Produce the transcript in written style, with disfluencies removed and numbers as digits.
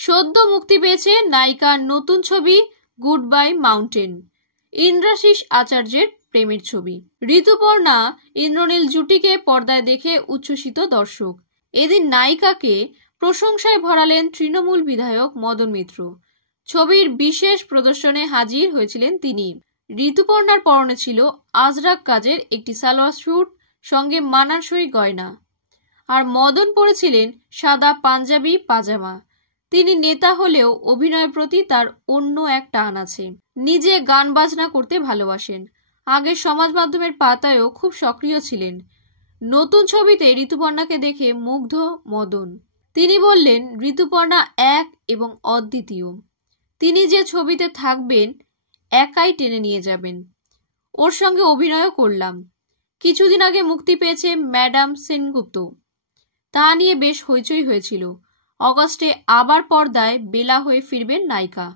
সদ্য মুক্তি পেয়েছে নায়িকার নতুন ছবি গুড বাই মাউন্টেন, ইন্দ্রাশিস আচার্যের প্রেমের ছবি। ঋতুপর্ণা ইন্দ্রনীল জুটিকে পর্দায় দেখে উচ্ছ্বসিত দর্শক। এদিন নায়িকাকে প্রশংসায় ভরালেন তৃণমূল বিধায়ক মদন মিত্র। ছবির বিশেষ প্রদর্শনে হাজির হয়েছিলেন তিনি। ঋতুপর্ণার পরনে ছিল আজরাক কাজের একটি সালোয়ার স্যুট, সঙ্গে মানানসই গয়না। আর মদন পরেছিলেন সাদা পাঞ্জাবি পাজামা। তিনি নেতা হলেও অভিনয়ের প্রতি তার অন্য এক টান আছে। নিজে গান বাজনা করতে ভালোবাসেন। আগে সমাজ মাধ্যমের পাতায়ও খুব সক্রিয় ছিলেন। নতুন ছবিতে ঋতুপর্ণাকে দেখে মুগ্ধ মদন। তিনি বললেন, ঋতুপর্ণা এক এবং অদ্বিতীয়। তিনি যে ছবিতে থাকবেন একাই টেনে নিয়ে যাবেন। ওর সঙ্গে অভিনয়ও করলাম। কিছুদিন আগে মুক্তি পেয়েছে ম্যাডাম সেনগুপ্ত, তা নিয়ে বেশ হইচই হয়েছিল। অগস্টে আবার পর্দায় বেলা হয়ে ফিরবেন নায়িকা।